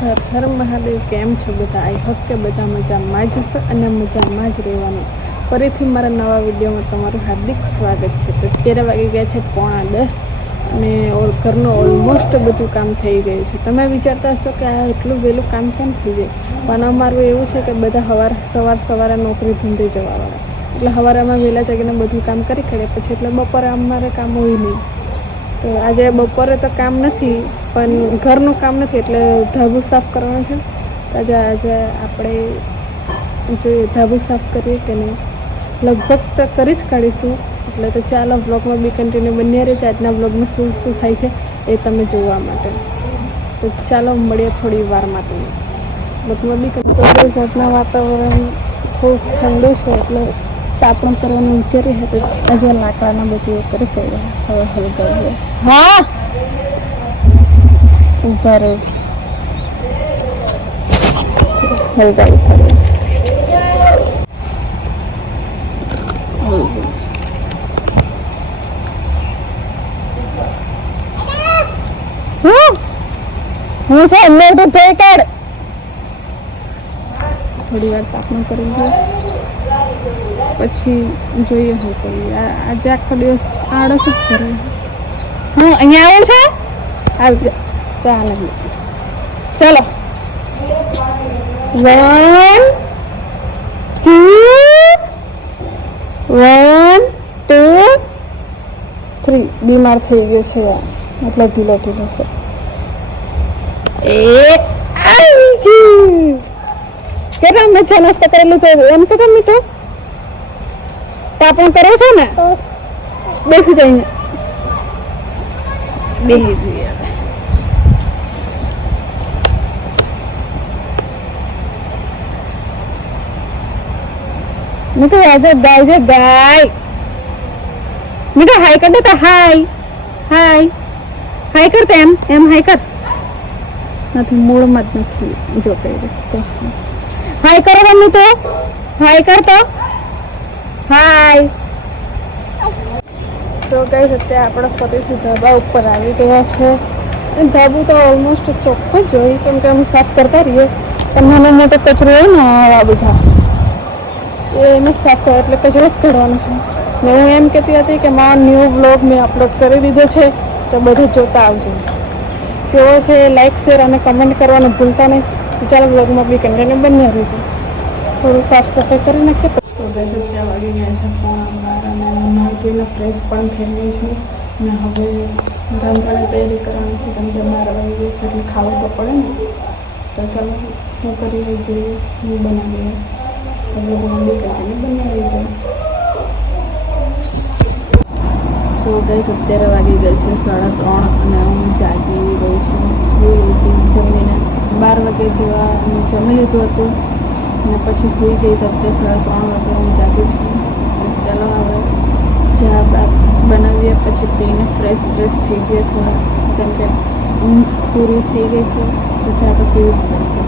હર હર મહાદેવ. કેમ છો બધા? આઈ હોપ કે બધા મજામાં જ છે અને મજામાં જ રહેવાનું. ફરીથી મારા નવા વિડીયોમાં તમારું હાર્દિક સ્વાગત છે. તો 13 વાગી ગયા છે, 9:45 અને ઘરનું ઓલમોસ્ટ બધું કામ થઈ ગયું છે. તમે વિચારતા હશો કે આ એટલું વહેલું કામ કેમ થઈ જાય, પણ અમારું એવું છે કે બધા સવારે નોકરી ધંધે જવાવાળા, એટલે સવારે અમે વહેલા જાગીને બધું કામ કરી કાઢીએ પછી, એટલે બપોરે અમારે કામ હોય નહીં. તો આજે બપોરે તો કામ નથી, પણ ઘરનું કામ નથી, એટલે ધાબુ સાફ કરવાનું છે. આજે આપણે જોઈએ ધાબુ સાફ કરીએ કે નહીં, લગભગ તો કરી જ કાઢીશું. એટલે તો ચાલો બ્લોગમાં બી કન્ટિન્યુ બન્યા રહે છે. આજના બ્લોગમાં શું થાય છે એ તમે જોવા માટે. તો ચાલો મળીએ થોડી વારમાં. બ્લોગમાં બી આજના વાતાવરણ થોડુંક ઠંડુ છે, એટલે તાપણું કરવાનું વિચારી હતી. આજે લાકડાના બધું કરી કાઢ્યા. હવે હલગાવીએ. હા ઊભા રહો, હલગાવી કાઢીએ. હું છે મોટું થઈ કાઢ. થોડી વાર તાપણું કરી દઈએ, પછી જોઈએ શું કરીએ. આજે આખો દિવસ આળસ જ કરે. હું અહીંયા આવું છે, આવજો. ચાલો 1 2 3. બીમાર થઈ ગયો છે, એટલે ઢીલો છે. કેટલા મજા નાસ્તો કરેલું છે એમ તો મીઠું તાપણ કરે છે ને. બેસી જઈને બેસી જઈએ. મીઠું આજે ગાય મીઠું હાય કર દે તો હાય કરતા એમ હાય કર. નથી મૂળમાં જ નથી જો કઈ હાય કરો મમ્મી, તો હાય કરતો હાય. તો ગાઈસ અત્યારે આપણે ફરીથી ધાબા ઉપર આવી ગયા છે. ધાબુ તો ઓલમોસ્ટ ચોખ્ખું જ હોય, કેમ કે અમે સાફ કરતા રહીએ. પણ નાનો મોટો કચરો હોય ને આ બધા એને સાફ કરે એટલે કચરો જ કાઢવાનો છે. ને હું એમ કહેતી હતી કે મારો ન્યૂ બ્લોગ મેં અપલોડ કરી દીધો છે, તો બધું જોતા આવજો. કેવો છે લાઈક શેર અને કમેન્ટ કરવાનું ભૂલતા નહીં. ચાલો બ્લોગમાં બી કન્ટિન્યુ બન્યા રહેજો. થોડું સાફ સફાઈ કરી નાખીએ. તો ગાઈસ અત્યારે વાગી ગયા છે 9:30 અને નાઈટીને ફ્રેશ પણ થઈ ગઈ છે. ને હવે રાંધવાની તૈયારી કરવાની છે, કેમ કે 12 વાગી ગઈ છે એટલે ખાવું તો પડે ને. તો ચાલો હું કરી જોઈએ, હું બનાવીએ. તો બ્લોગમાં બી કન્ટિન્યુ બન્યા રહેજો. સો ગાઈસ અત્યારે વાગી ગઈ છે 3:30 અને હું જાગી રહી છું. જમીને 12 વાગે જેવા જમી લીધું હતું અને પછી સૂઈ ગઈ. તો અત્યારે 3:30 વાગે હું જાગી છું. ચાલો હવે ચા બનાવીએ, પછી પીને ફ્રેશ થઈ જઈએ થોડા, કેમ કે ઊંઘ પૂરી થઈ ગઈ છે. તો ચા તો પીવું જ પડશે.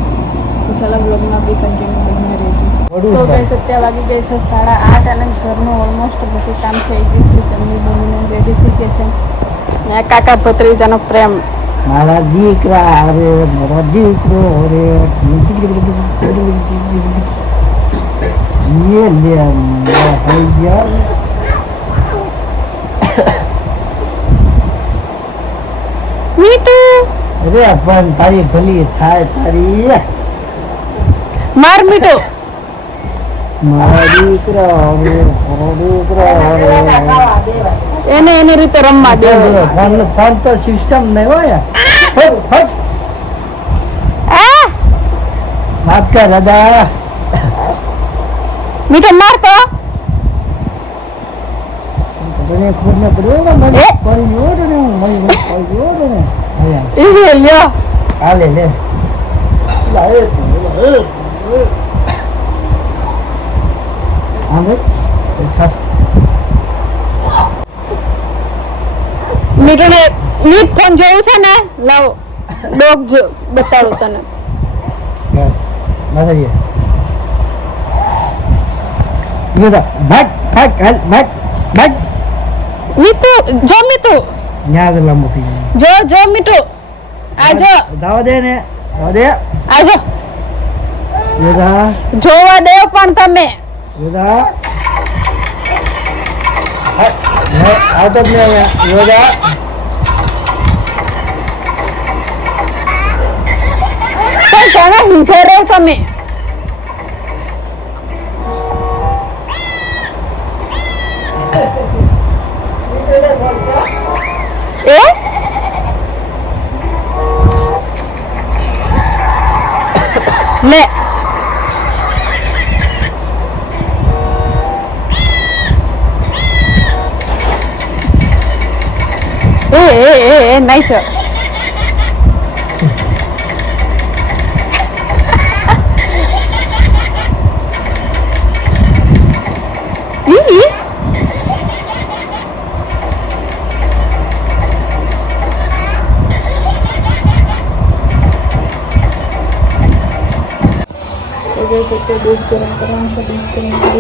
તો ચાલો બ્લોગમાં બી કન્ટિન્યુ બન્યા રહેજો. તો ગાઈસ અત્યારે વાગી ગઈ છે 8:30 અને ઘરનું ઓલમોસ્ટ બધું કામ થઈ ગયું છે. જમણી બમીને રેડી થઈ ગયા છે. ને કાકા ભત્રીજાનો પ્રેમ, મારા દીકરા રે મારા દીકરો રે લે થઈ ગયા. મીઠું રે પણ તારી ભલી થાય તારી. માર મીઠું મારા દીકરા રે એને એની રીતે રમવા દે. ફોન તો સિસ્ટમ નહીં હોય. વાત કર દાદા. મીઠું માર તો તને ખબર ન પડ્યો ને મને પડી ગયો ને મને પડી ગયો ને. એ લ્યો હાલે લે લાવે આમે છાસ મીઠું નીટ ફોન જોવું છે ને, લાવો ડોગ જો બતાડું તને. ભાગ ભાગ હાલ ભાગ ભાગ. મીઠું ન્યા લાંબુ થઈ ગયું. જો મીઠું આ જો દાવા દે ને. અરે આજો વેદા જોવા દે પણ તમે વેદા આવતો જ નહીં વેદા પણ તમે ઊંઘે રહો તમે એ લે nice. दूध गरम करना है, दूध गरम कर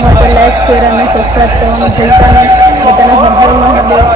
नाखिए। लाइक शेयर और सब्सक्राइब करना भूलता नहीं। हर हर महादेव।